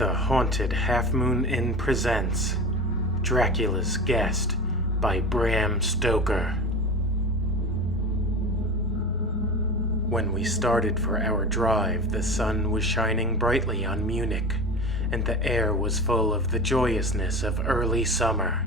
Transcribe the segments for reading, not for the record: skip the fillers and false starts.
The Haunted Half Moon Inn presents Dracula's Guest by Bram Stoker. When we started for our drive, the sun was shining brightly on Munich, and the air was full of the joyousness of early summer.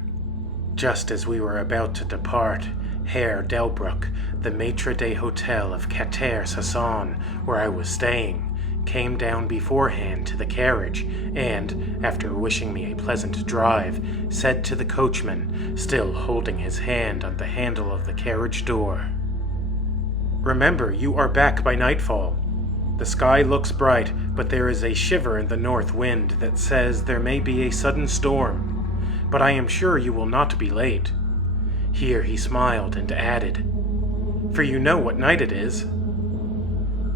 Just as we were about to depart, Herr Delbruck, the maitre d'hotel of Kater Sasson, where I was staying, came down beforehand to the carriage and, after wishing me a pleasant drive, said to the coachman, still holding his hand on the handle of the carriage door, "Remember, you are back by nightfall. The sky looks bright, but there is a shiver in the north wind that says there may be a sudden storm, but I am sure you will not be late." Here he smiled and added, "For you know what night it is."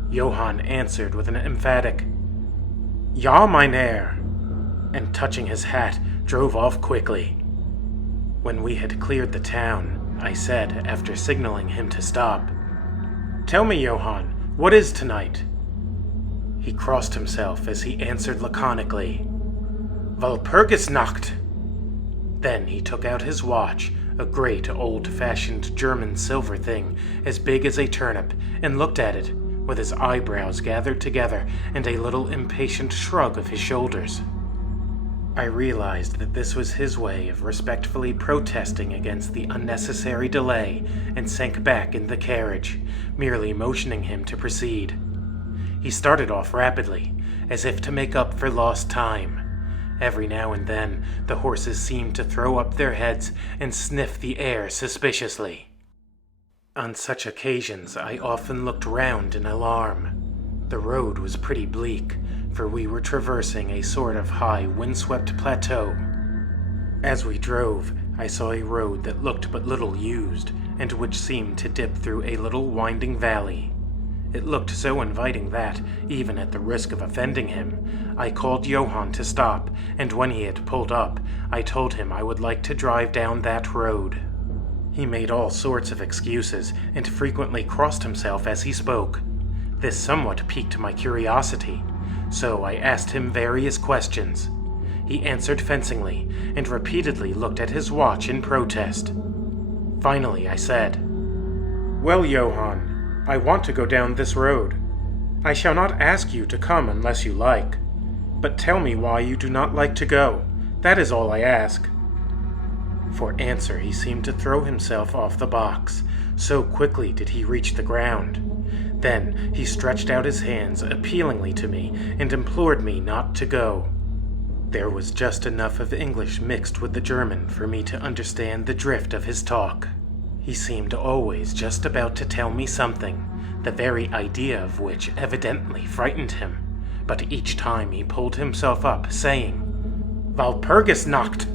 Johann answered with an emphatic, "Ja, mein Herr," and touching his hat, drove off quickly. When we had cleared the town, I said, after signaling him to stop, "Tell me, Johann, what is tonight?" He crossed himself as he answered laconically, "Walpurgisnacht." Then he took out his watch, a great old-fashioned German silver thing as big as a turnip, and looked at it, with his eyebrows gathered together and a little impatient shrug of his shoulders. I realized that this was his way of respectfully protesting against the unnecessary delay and sank back in the carriage, merely motioning him to proceed. He started off rapidly, as if to make up for lost time. Every now and then, the horses seemed to throw up their heads and sniff the air suspiciously. On such occasions, I often looked round in alarm. The road was pretty bleak, for we were traversing a sort of high, windswept plateau. As we drove, I saw a road that looked but little used, and which seemed to dip through a little winding valley. It looked so inviting that, even at the risk of offending him, I called Johann to stop, and when he had pulled up, I told him I would like to drive down that road. He made all sorts of excuses, and frequently crossed himself as he spoke. This somewhat piqued my curiosity, so I asked him various questions. He answered fencingly, and repeatedly looked at his watch in protest. Finally I said, "Well, Johann, I want to go down this road. I shall not ask you to come unless you like, but tell me why you do not like to go. That is all I ask." For answer, he seemed to throw himself off the box, so quickly did he reach the ground. Then he stretched out his hands appealingly to me and implored me not to go. There was just enough of English mixed with the German for me to understand the drift of his talk. He seemed always just about to tell me something, the very idea of which evidently frightened him, but each time he pulled himself up, saying, "Walpurgisnacht."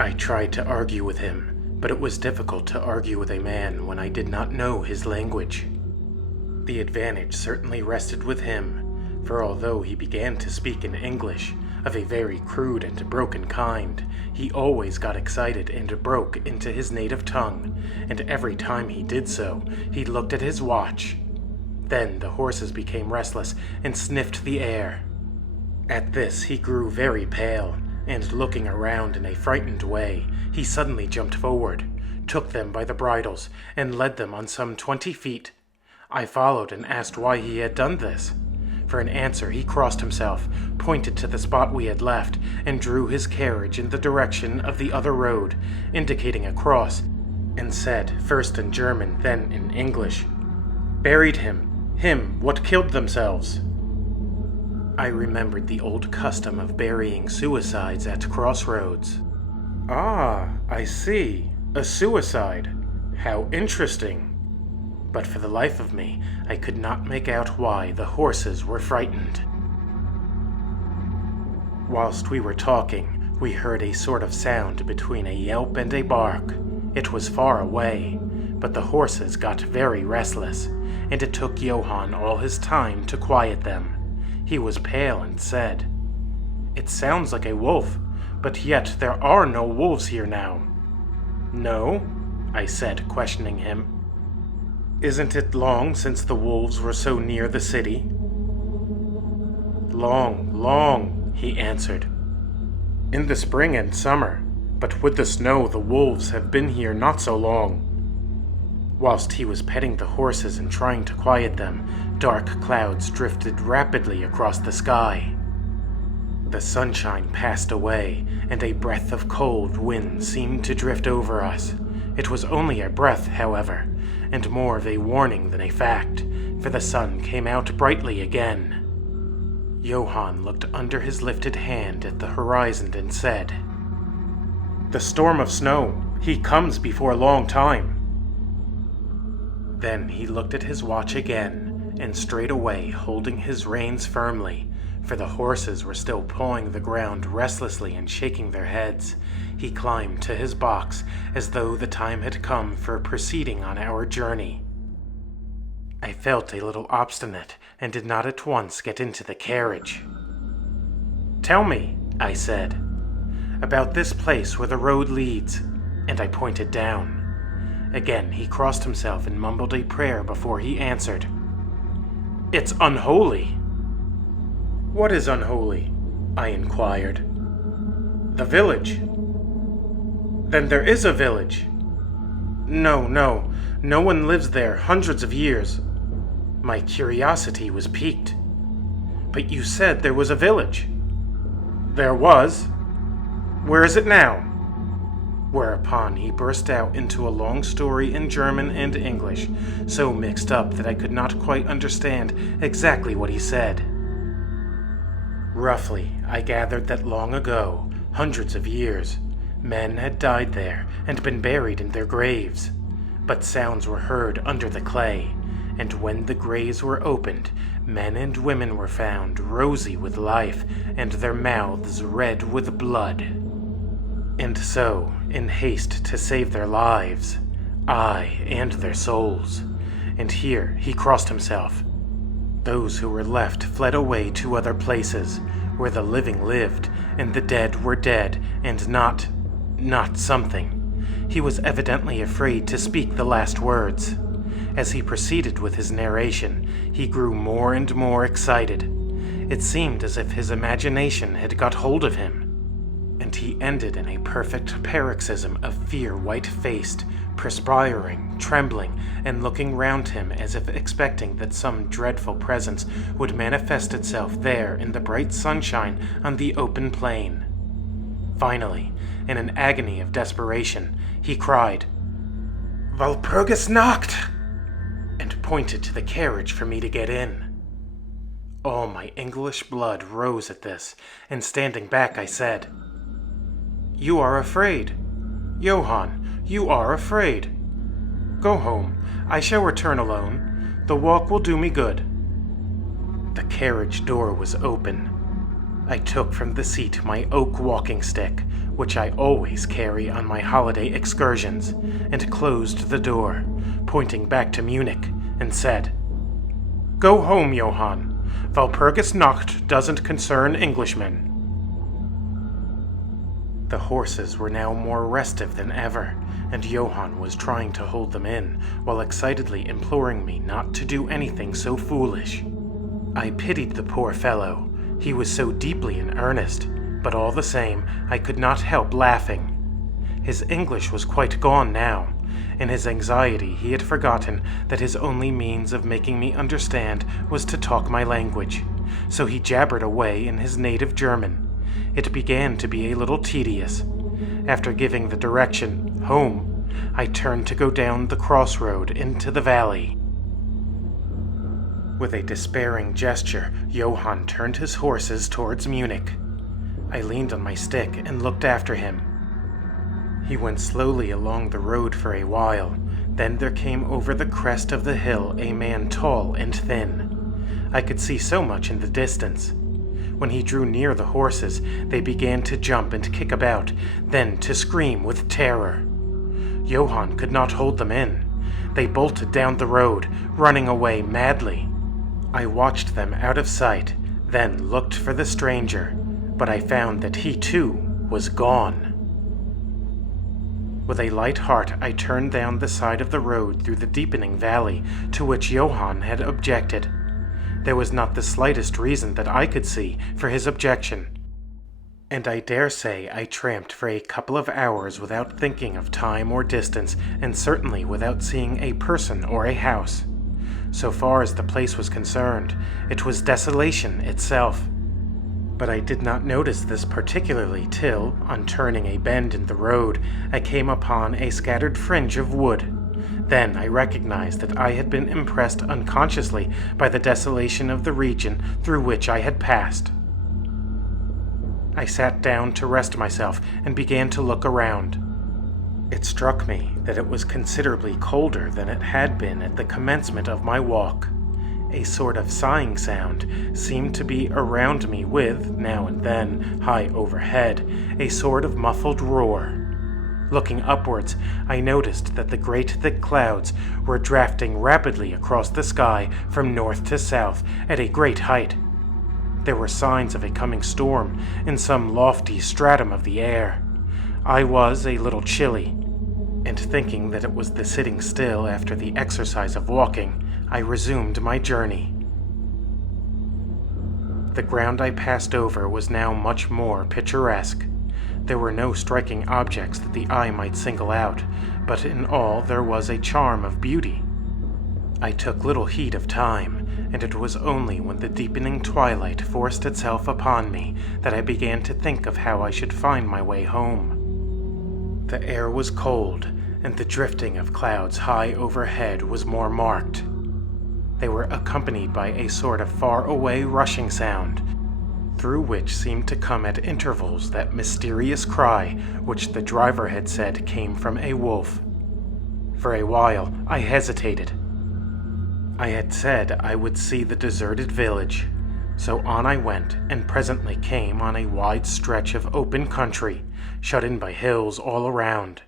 I tried to argue with him, but it was difficult to argue with a man when I did not know his language. The advantage certainly rested with him, for although he began to speak in English, of a very crude and broken kind, he always got excited and broke into his native tongue, and every time he did so, he looked at his watch. Then the horses became restless and sniffed the air. At this he grew very pale, and looking around in a frightened way, he suddenly jumped forward, took them by the bridles, and led them on some 20 feet. I followed and asked why he had done this. For an answer, he crossed himself, pointed to the spot we had left, and drew his carriage in the direction of the other road, indicating a cross, and said, first in German, then in English, "Buried him, what killed themselves." I remembered the old custom of burying suicides at crossroads. "Ah, I see. A suicide. How interesting." But for the life of me, I could not make out why the horses were frightened. Whilst we were talking, we heard a sort of sound between a yelp and a bark. It was far away, but the horses got very restless, and it took Johann all his time to quiet them. He was pale and said, "It sounds like a wolf, but yet there are no wolves here now." "No?" I said, questioning him. "Isn't it long since the wolves were so near the city?" Long, long, he answered. In the spring and summer, but with the snow the wolves have been here not so long. Whilst he was petting the horses and trying to quiet them, dark clouds drifted rapidly across the sky. The sunshine passed away, and a breath of cold wind seemed to drift over us. It was only a breath, however, and more of a warning than a fact, for the sun came out brightly again. Johann looked under his lifted hand at the horizon and said, "The storm of snow, he comes before a long time." Then he looked at his watch again, and straight away holding his reins firmly, for the horses were still pawing the ground restlessly and shaking their heads, he climbed to his box as though the time had come for proceeding on our journey. I felt a little obstinate and did not at once get into the carriage. "Tell me," I said, "about this place where the road leads," and I pointed down. Again he crossed himself and mumbled a prayer before he answered. "It's unholy." "What is unholy?" I inquired. "The village." "Then there is a village." No one lives there hundreds of years." My curiosity was piqued. "But you said there was a village." "There was. Where is it now?" Whereupon he burst out into a long story in German and English, so mixed up that I could not quite understand exactly what he said. Roughly, I gathered that long ago, hundreds of years, men had died there and been buried in their graves, but sounds were heard under the clay, and when the graves were opened, men and women were found rosy with life and their mouths red with blood. And so, in haste to save their lives, aye, and their souls, and here he crossed himself, those who were left fled away to other places, where the living lived, and the dead were dead, and not something. He was evidently afraid to speak the last words. As he proceeded with his narration, he grew more and more excited. It seemed as if his imagination had got hold of him. And he ended in a perfect paroxysm of fear, white-faced, perspiring, trembling, and looking round him as if expecting that some dreadful presence would manifest itself there in the bright sunshine on the open plain. Finally, in an agony of desperation, he cried, "Walpurgis Nacht!" and pointed to the carriage for me to get in. All my English blood rose at this, and standing back I said, "You are afraid. Johann, you are afraid. Go home. I shall return alone. The walk will do me good." The carriage door was open. I took from the seat my oak walking stick, which I always carry on my holiday excursions, and closed the door, pointing back to Munich, and said, "Go home, Johann. Walpurgis Nacht doesn't concern Englishmen." The horses were now more restive than ever, and Johann was trying to hold them in, while excitedly imploring me not to do anything so foolish. I pitied the poor fellow. He was so deeply in earnest, but all the same, I could not help laughing. His English was quite gone now. In his anxiety, he had forgotten that his only means of making me understand was to talk my language, so he jabbered away in his native German. It began to be a little tedious. After giving the direction, home, I turned to go down the crossroad into the valley. With a despairing gesture, Johann turned his horses towards Munich. I leaned on my stick and looked after him. He went slowly along the road for a while. Then there came over the crest of the hill a man tall and thin. I could see so much in the distance. When he drew near the horses, they began to jump and kick about, then to scream with terror. Johann could not hold them in. They bolted down the road, running away madly. I watched them out of sight, then looked for the stranger, but I found that he too was gone. With a light heart, I turned down the side of the road through the deepening valley to which Johann had objected. There was not the slightest reason that I could see for his objection. And I dare say I tramped for a couple of hours without thinking of time or distance, and certainly without seeing a person or a house. So far as the place was concerned, it was desolation itself. But I did not notice this particularly till, on turning a bend in the road, I came upon a scattered fringe of wood. Then I recognized that I had been impressed unconsciously by the desolation of the region through which I had passed. I sat down to rest myself and began to look around. It struck me that it was considerably colder than it had been at the commencement of my walk. A sort of sighing sound seemed to be around me with, now and then, high overhead, a sort of muffled roar. Looking upwards, I noticed that the great thick clouds were drafting rapidly across the sky from north to south at a great height. There were signs of a coming storm in some lofty stratum of the air. I was a little chilly, and thinking that it was the sitting still after the exercise of walking, I resumed my journey. The ground I passed over was now much more picturesque. There were no striking objects that the eye might single out, but in all there was a charm of beauty. I took little heed of time, and it was only when the deepening twilight forced itself upon me that I began to think of how I should find my way home. The air was cold, and the drifting of clouds high overhead was more marked. They were accompanied by a sort of far-away rushing sound, through which seemed to come at intervals that mysterious cry which the driver had said came from a wolf. For a while I hesitated. I had said I would see the deserted village, so on I went, and presently came on a wide stretch of open country, shut in by hills all around.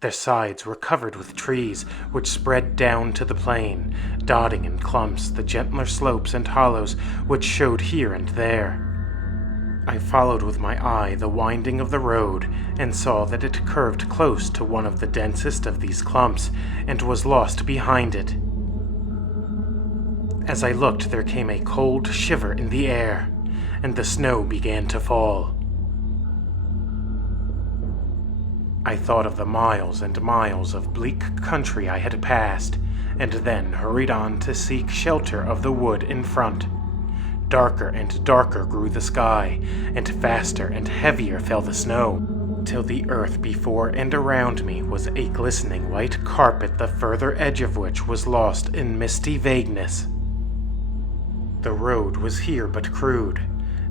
Their sides were covered with trees which spread down to the plain, dotting in clumps the gentler slopes and hollows which showed here and there. I followed with my eye the winding of the road, and saw that it curved close to one of the densest of these clumps, and was lost behind it. As I looked, there came a cold shiver in the air, and the snow began to fall. I thought of the miles and miles of bleak country I had passed, and then hurried on to seek shelter of the wood in front. Darker and darker grew the sky, and faster and heavier fell the snow, till the earth before and around me was a glistening white carpet, the further edge of which was lost in misty vagueness. The road was here but crude,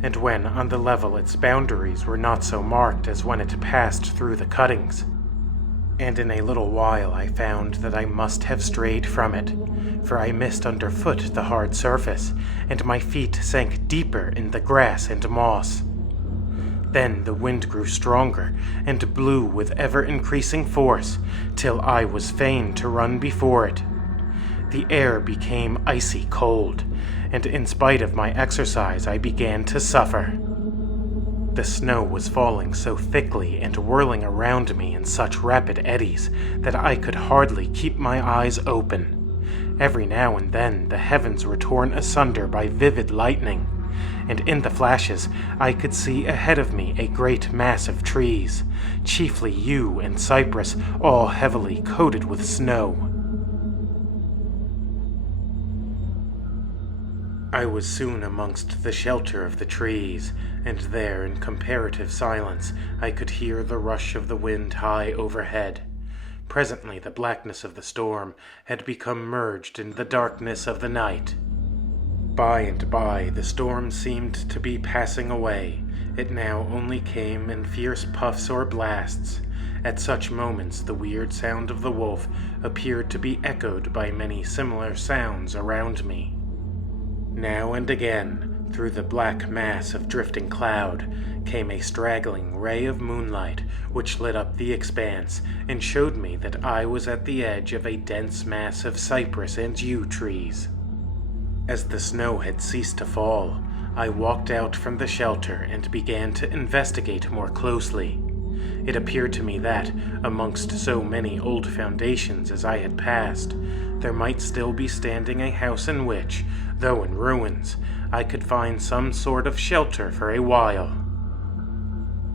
and when on the level its boundaries were not so marked as when it passed through the cuttings. And in a little while I found that I must have strayed from it, for I missed underfoot the hard surface, and my feet sank deeper in the grass and moss. Then the wind grew stronger, and blew with ever-increasing force, till I was fain to run before it. The air became icy cold, and in spite of my exercise I began to suffer. The snow was falling so thickly and whirling around me in such rapid eddies that I could hardly keep my eyes open. Every now and then the heavens were torn asunder by vivid lightning, and in the flashes I could see ahead of me a great mass of trees, chiefly yew and cypress, all heavily coated with snow. I was soon amongst the shelter of the trees, and there, in comparative silence, I could hear the rush of the wind high overhead. Presently the blackness of the storm had become merged in the darkness of the night. By and by the storm seemed to be passing away. It now only came in fierce puffs or blasts. At such moments the weird sound of the wolf appeared to be echoed by many similar sounds around me. Now and again, through the black mass of drifting cloud, came a straggling ray of moonlight which lit up the expanse and showed me that I was at the edge of a dense mass of cypress and yew trees. As the snow had ceased to fall, I walked out from the shelter and began to investigate more closely. It appeared to me that, amongst so many old foundations as I had passed, there might still be standing a house in which, Though in ruins, I could find some sort of shelter for a while.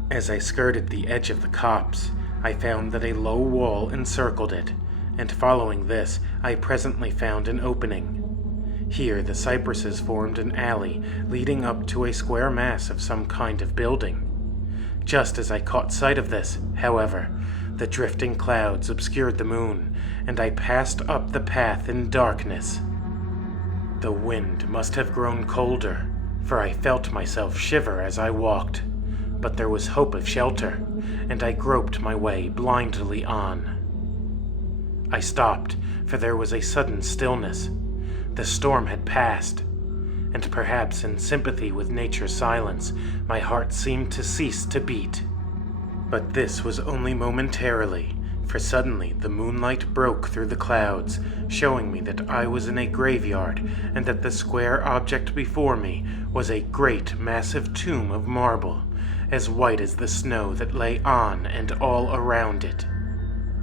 As I skirted the edge of the copse, I found that a low wall encircled it, and following this, I presently found an opening. Here the cypresses formed an alley leading up to a square mass of some kind of building. Just as I caught sight of this, however, the drifting clouds obscured the moon, and I passed up the path in darkness. The wind must have grown colder, for I felt myself shiver as I walked, but there was hope of shelter, and I groped my way blindly on. I stopped, for there was a sudden stillness. The storm had passed, and perhaps in sympathy with nature's silence, my heart seemed to cease to beat. But this was only momentarily, for suddenly the moonlight broke through the clouds, showing me that I was in a graveyard, and that the square object before me was a great massive tomb of marble, as white as the snow that lay on and all around it.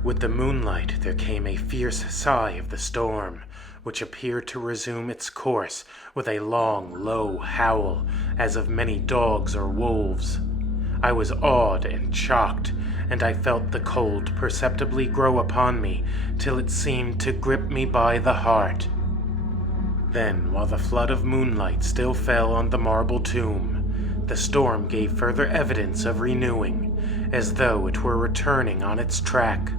With the moonlight there came a fierce sigh of the storm, which appeared to resume its course with a long, low howl, as of many dogs or wolves. I was awed and shocked, and I felt the cold perceptibly grow upon me till it seemed to grip me by the heart. Then, while the flood of moonlight still fell on the marble tomb, the storm gave further evidence of renewing, as though it were returning on its track.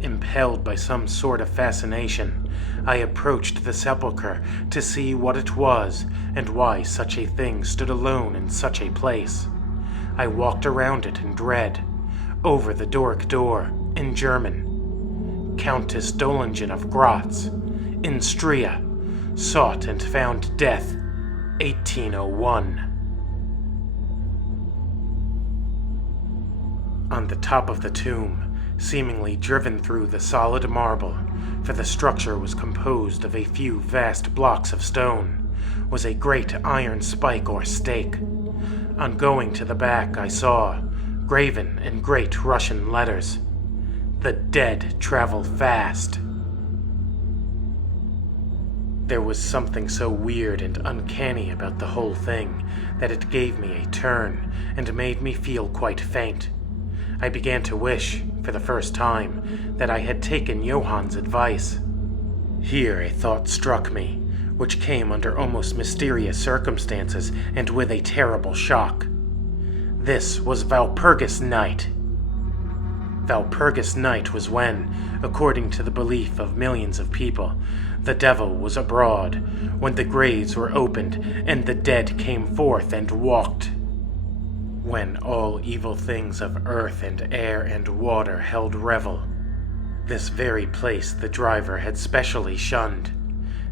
Impelled by some sort of fascination, I approached the sepulchre to see what it was and why such a thing stood alone in such a place. I walked around it in dread, over the Doric door, in German. Countess Dollingen of Gratz, in Stria, sought and found death, 1801. On the top of the tomb, seemingly driven through the solid marble, for the structure was composed of a few vast blocks of stone, was a great iron spike or stake. On going to the back, I saw, graven in great Russian letters, "The dead travel fast." There was something so weird and uncanny about the whole thing that it gave me a turn and made me feel quite faint. I began to wish, for the first time, that I had taken Johann's advice. Here a thought struck me, which came under almost mysterious circumstances and with a terrible shock. This was Walpurgis Night. Walpurgis Night was when, according to the belief of millions of people, the devil was abroad, when the graves were opened and the dead came forth and walked. When all evil things of earth and air and water held revel. This very place the driver had specially shunned.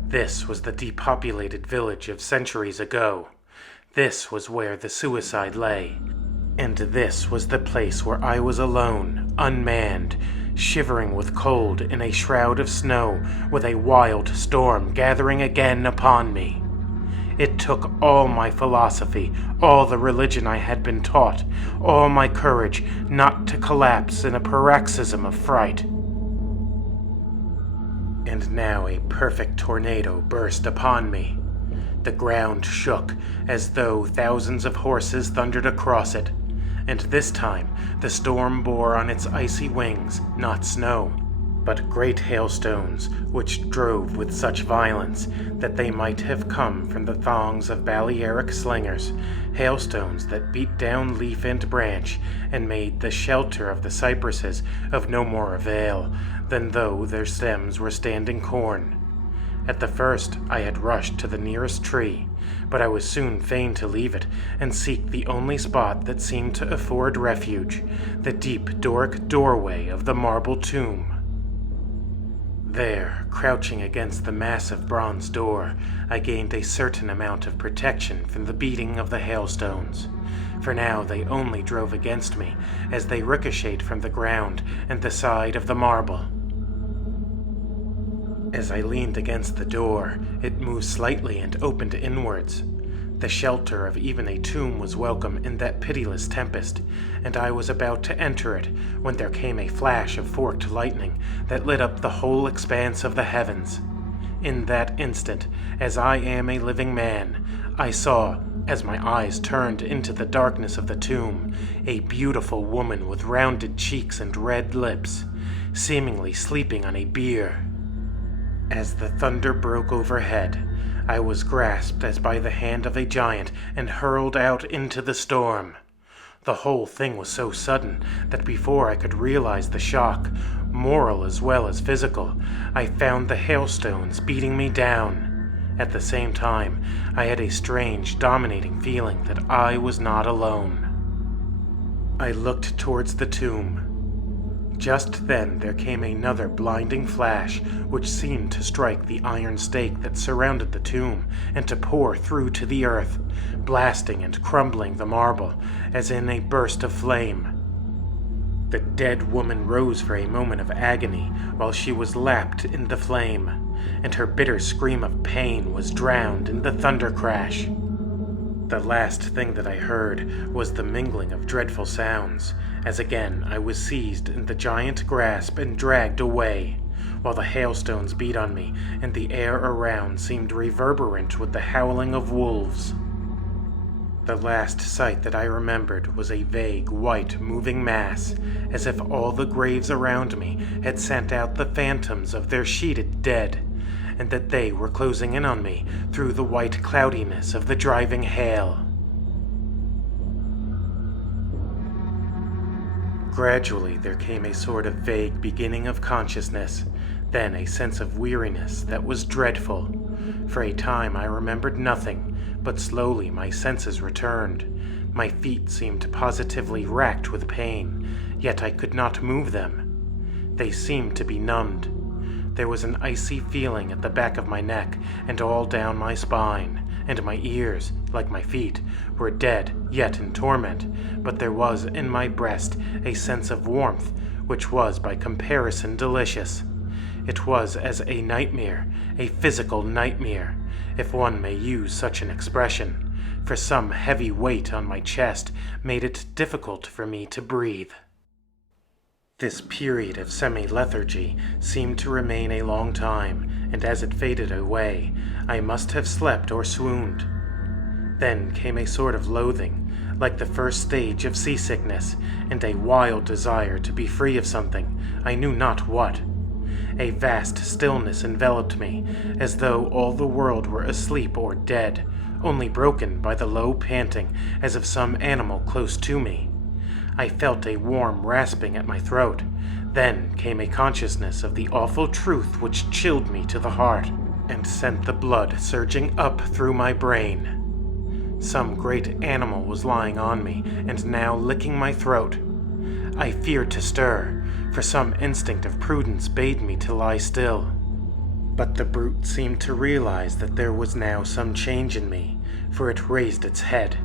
This was the depopulated village of centuries ago. This was where the suicide lay. And this was the place where I was alone, unmanned, shivering with cold in a shroud of snow, with a wild storm gathering again upon me. It took all my philosophy, all the religion I had been taught, all my courage not to collapse in a paroxysm of fright. And now a perfect tornado burst upon me. The ground shook as though thousands of horses thundered across it, and this time the storm bore on its icy wings not snow, but great hailstones, which drove with such violence that they might have come from the thongs of Balearic slingers, hailstones that beat down leaf and branch and made the shelter of the cypresses of no more avail than though their stems were standing corn. At the first I had rushed to the nearest tree, but I was soon fain to leave it and seek the only spot that seemed to afford refuge, the deep Doric doorway of the marble tomb. There, crouching against the massive bronze door, I gained a certain amount of protection from the beating of the hailstones, for now they only drove against me as they ricocheted from the ground and the side of the marble. As I leaned against the door, it moved slightly and opened inwards. The shelter of even a tomb was welcome in that pitiless tempest, and I was about to enter it when there came a flash of forked lightning that lit up the whole expanse of the heavens. In that instant, as I am a living man, I saw, as my eyes turned into the darkness of the tomb, a beautiful woman with rounded cheeks and red lips, seemingly sleeping on a bier. As the thunder broke overhead, I was grasped as by the hand of a giant and hurled out into the storm. The whole thing was so sudden that before I could realize the shock, moral as well as physical, I found the hailstones beating me down. At the same time, I had a strange, dominating feeling that I was not alone. I looked towards the tomb. Just then there came another blinding flash, which seemed to strike the iron stake that surrounded the tomb and to pour through to the earth, blasting and crumbling the marble as in a burst of flame. The dead woman rose for a moment of agony while she was lapped in the flame, and her bitter scream of pain was drowned in the thunder crash. The last thing that I heard was the mingling of dreadful sounds, as again I was seized in the giant grasp and dragged away, while the hailstones beat on me and the air around seemed reverberant with the howling of wolves. The last sight that I remembered was a vague, white, moving mass, as if all the graves around me had sent out the phantoms of their sheeted dead, and that they were closing in on me through the white cloudiness of the driving hail. Gradually there came a sort of vague beginning of consciousness, then a sense of weariness that was dreadful. For a time I remembered nothing, but slowly my senses returned. My feet seemed positively racked with pain, yet I could not move them. They seemed to be numbed. There was an icy feeling at the back of my neck and all down my spine, and my ears, like my feet, were dead, yet in torment, but there was in my breast a sense of warmth, which was by comparison delicious. It was as a nightmare, a physical nightmare, if one may use such an expression, for some heavy weight on my chest made it difficult for me to breathe. This period of semi-lethargy seemed to remain a long time, and as it faded away, I must have slept or swooned. Then came a sort of loathing, like the first stage of seasickness, and a wild desire to be free of something, I knew not what. A vast stillness enveloped me, as though all the world were asleep or dead, only broken by the low panting as of some animal close to me. I felt a warm rasping at my throat. Then came a consciousness of the awful truth which chilled me to the heart and sent the blood surging up through my brain. Some great animal was lying on me and now licking my throat. I feared to stir, for some instinct of prudence bade me to lie still. But the brute seemed to realize that there was now some change in me, for it raised its head.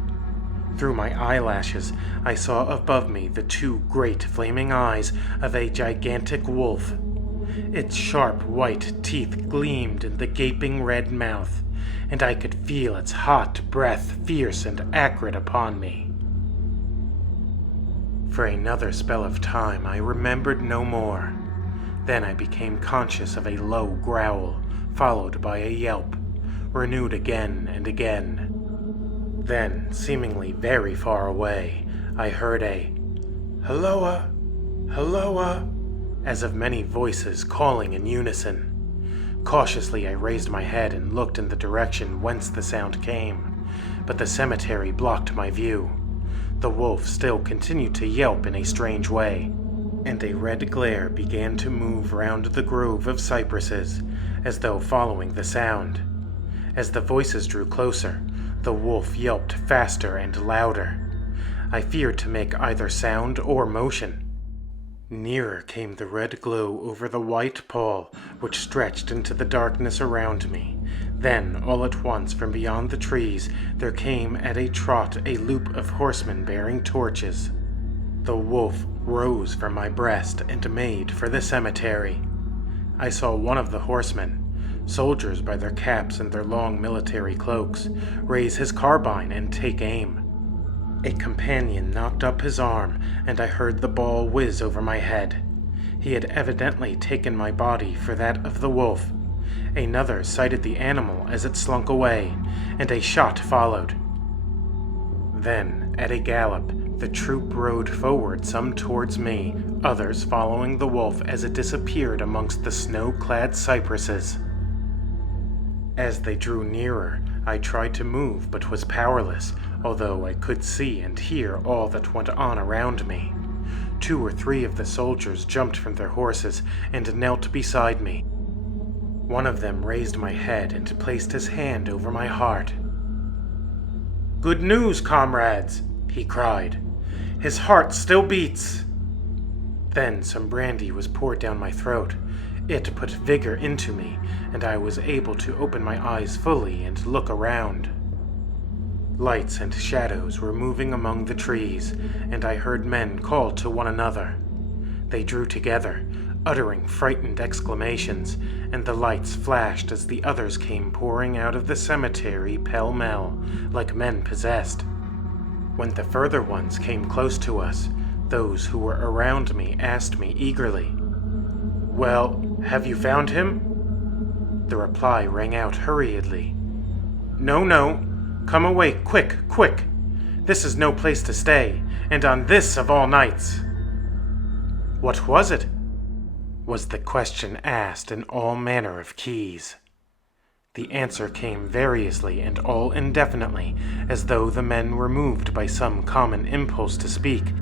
Through my eyelashes, I saw above me the two great flaming eyes of a gigantic wolf. Its sharp white teeth gleamed in the gaping red mouth, and I could feel its hot breath fierce and acrid upon me. For another spell of time I remembered no more. Then I became conscious of a low growl, followed by a yelp, renewed again and again. Then, seemingly very far away, I heard a "Halloa! Halloa!" as of many voices calling in unison. Cautiously I raised my head and looked in the direction whence the sound came, but the cemetery blocked my view. The wolf still continued to yelp in a strange way, and a red glare began to move round the grove of cypresses, as though following the sound. As the voices drew closer, the wolf yelped faster and louder. I feared to make either sound or motion. Nearer came the red glow over the white pall which stretched into the darkness around me. Then, all at once, from beyond the trees, there came at a trot a loop of horsemen bearing torches. The wolf rose from my breast and made for the cemetery. I saw one of the horsemen, soldiers by their caps and their long military cloaks, raise his carbine and take aim. A companion knocked up his arm, and I heard the ball whiz over my head. He had evidently taken my body for that of the wolf, Another sighted the animal as it slunk away, and a shot followed. Then, at a gallop, the troop rode forward, some towards me, others following the wolf as it disappeared amongst the snow-clad cypresses. As they drew nearer, I tried to move but was powerless, although I could see and hear all that went on around me. 2 or 3 of the soldiers jumped from their horses and knelt beside me. One of them raised my head and placed his hand over my heart. "Good news, comrades," he cried. "His heart still beats." Then some brandy was poured down my throat. It put vigor into me, and I was able to open my eyes fully and look around. Lights and shadows were moving among the trees, and I heard men call to one another. They drew together, uttering frightened exclamations, and the lights flashed as the others came pouring out of the cemetery pell-mell, like men possessed. When the further ones came close to us, those who were around me asked me eagerly, "Well, have you found him?" The reply rang out hurriedly. No, come away, quick! This is no place to stay, and on this of all nights." "What was it?" was the question asked in all manner of keys. The answer came variously and all indefinitely, as though the men were moved by some common impulse to speak,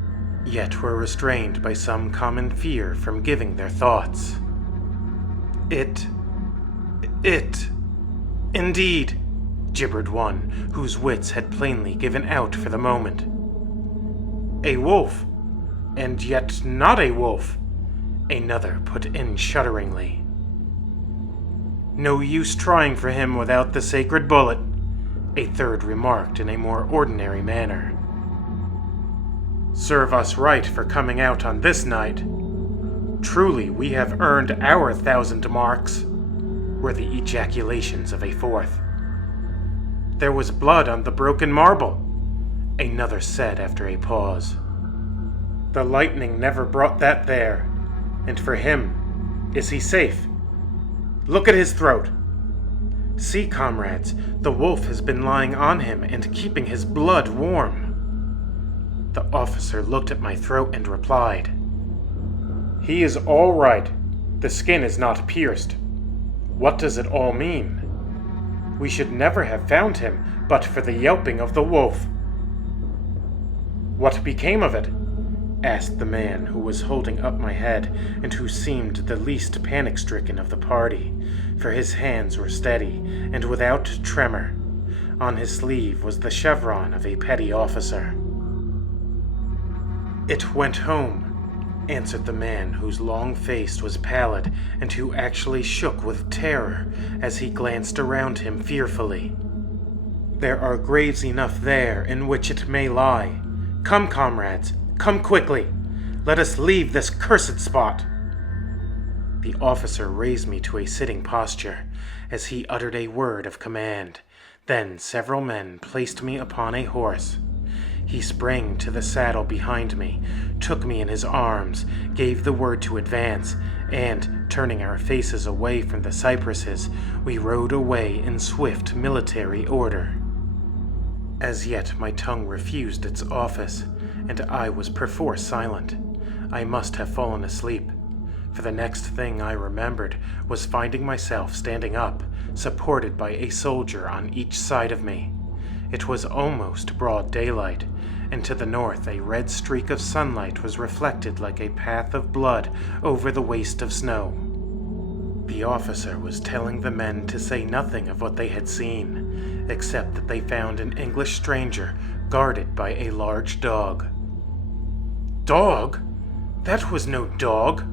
yet were restrained by some common fear from giving their thoughts. It, indeed," gibbered one, whose wits had plainly given out for the moment. "A wolf, and yet not a wolf," another put in shudderingly. "No use trying for him without the sacred bullet," a third remarked in a more ordinary manner. "Serve us right for coming out on this night. Truly we have earned our 1,000 marks," were the ejaculations of a fourth. "There was blood on the broken marble," another said after a pause. "The lightning never brought that there. And for him, is he safe? Look at his throat. See, comrades, the wolf has been lying on him and keeping his blood warm." The officer looked at my throat and replied, "He is all right. The skin is not pierced. What does it all mean? We should never have found him but for the yelping of the wolf." "What became of it?" asked the man who was holding up my head and who seemed the least panic-stricken of the party, for his hands were steady and without tremor. On his sleeve was the chevron of a petty officer. "It went home," answered the man whose long face was pallid and who actually shook with terror as he glanced around him fearfully. "There are graves enough there in which it may lie. Come, comrades, come quickly. Let us leave this cursed spot." The officer raised me to a sitting posture as he uttered a word of command. Then several men placed me upon a horse. He sprang to the saddle behind me, took me in his arms, gave the word to advance, and, turning our faces away from the cypresses, we rode away in swift military order. As yet my tongue refused its office, and I was perforce silent. I must have fallen asleep, for the next thing I remembered was finding myself standing up, supported by a soldier on each side of me. It was almost broad daylight, and to the north a red streak of sunlight was reflected like a path of blood over the waste of snow. The officer was telling the men to say nothing of what they had seen, except that they found an English stranger guarded by a large dog. "Dog? That was no dog,"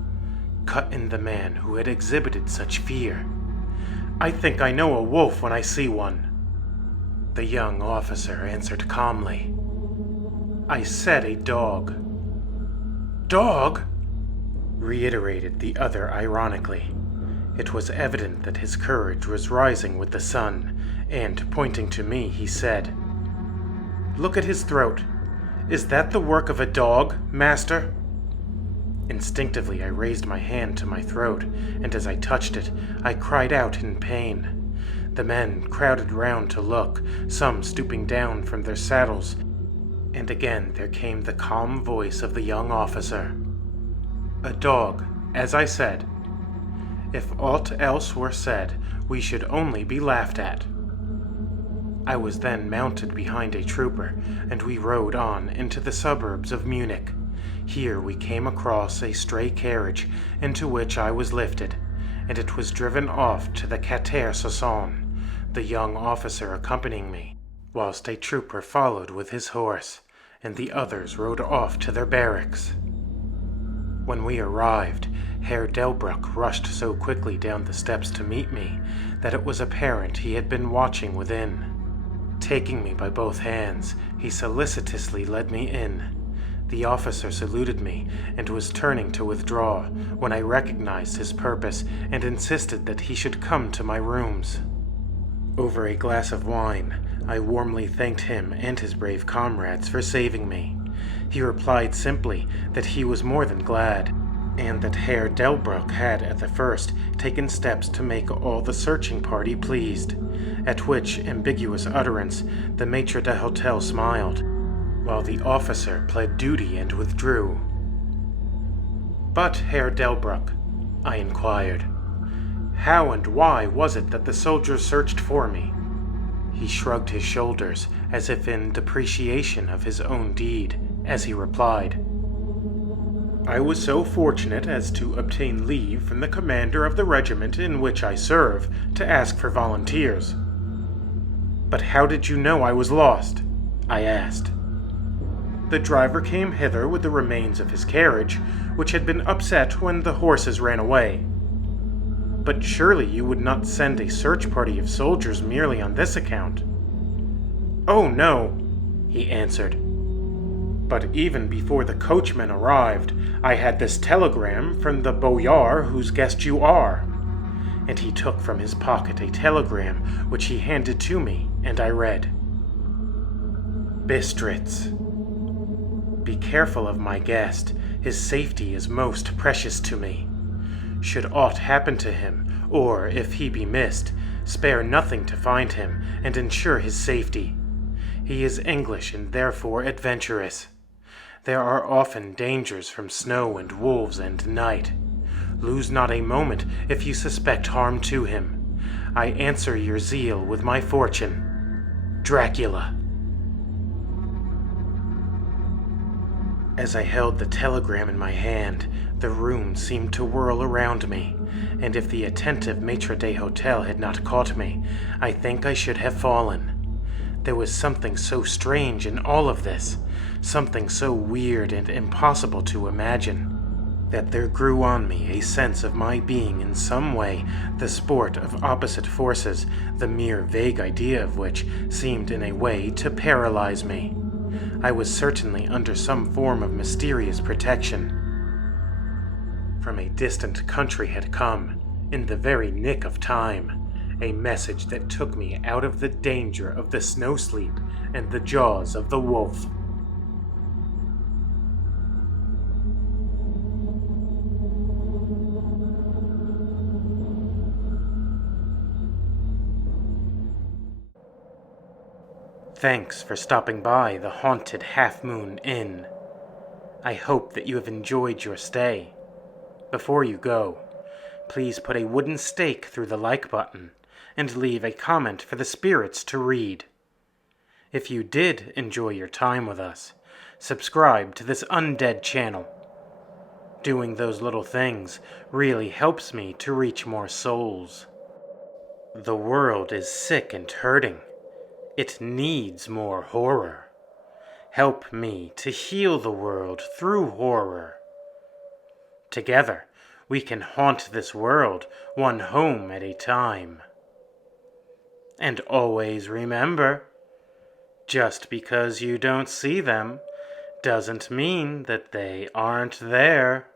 cut in the man who had exhibited such fear. "I think I know a wolf when I see one." The young officer answered calmly, "I said a dog." "Dog?" reiterated the other ironically. It was evident that his courage was rising with the sun, and pointing to me, he said, "Look at his throat. Is that the work of a dog, master?" Instinctively, I raised my hand to my throat, and as I touched it, I cried out in pain. The men crowded round to look, some stooping down from their saddles, and again there came the calm voice of the young officer. A dog, as I said. If aught else were said, we should only be laughed at. I was then mounted behind a trooper, and we rode on into the suburbs of Munich. Here we came across a stray carriage into which I was lifted, and it was driven off to the Cater-Saison, the young officer accompanying me, whilst a trooper followed with his horse, and the others rode off to their barracks. When we arrived, Herr Delbruck rushed so quickly down the steps to meet me that it was apparent he had been watching within. Taking me by both hands, he solicitously led me in. The officer saluted me and was turning to withdraw when I recognized his purpose and insisted that he should come to my rooms. Over a glass of wine, I warmly thanked him and his brave comrades for saving me. He replied simply that he was more than glad, and that Herr Delbruck had at the first taken steps to make all the searching party pleased, at which ambiguous utterance the maitre d'hotel smiled, while the officer pled duty and withdrew. "But, Herr Delbruck," I inquired, "how and why was it that the soldiers searched for me?" He shrugged his shoulders as if in depreciation of his own deed, as he replied, "I was so fortunate as to obtain leave from the commander of the regiment in which I serve to ask for volunteers." "But how did you know I was lost?" I asked. "The driver came hither with the remains of his carriage, which had been upset when the horses ran away." "But surely you would not send a search party of soldiers merely on this account?" "Oh, no," he answered. "But even before the coachman arrived, I had this telegram from the boyar whose guest you are." And he took from his pocket a telegram which he handed to me, and I read, "Bistritz. Be careful of my guest. His safety is most precious to me. Should aught happen to him, or if he be missed, spare nothing to find him and ensure his safety. He is English and therefore adventurous. There are often dangers from snow and wolves and night. Lose not a moment if you suspect harm to him. I answer your zeal with my fortune. Dracula." As I held the telegram in my hand, the room seemed to whirl around me, and if the attentive maitre d'hotel had not caught me, I think I should have fallen. There was something so strange in all of this, something so weird and impossible to imagine, that there grew on me a sense of my being in some way the sport of opposite forces, the mere vague idea of which seemed in a way to paralyze me. I was certainly under some form of mysterious protection. From a distant country had come, in the very nick of time, a message that took me out of the danger of the snow sleep and the jaws of the wolf. Thanks for stopping by the haunted Half Moon Inn. I hope that you have enjoyed your stay. Before you go, please put a wooden stake through the like button and leave a comment for the spirits to read. If you did enjoy your time with us, subscribe to this undead channel. Doing those little things really helps me to reach more souls. The world is sick and hurting. It needs more horror. Help me to heal the world through horror. Together, we can haunt this world one home at a time. And always remember, just because you don't see them doesn't mean that they aren't there.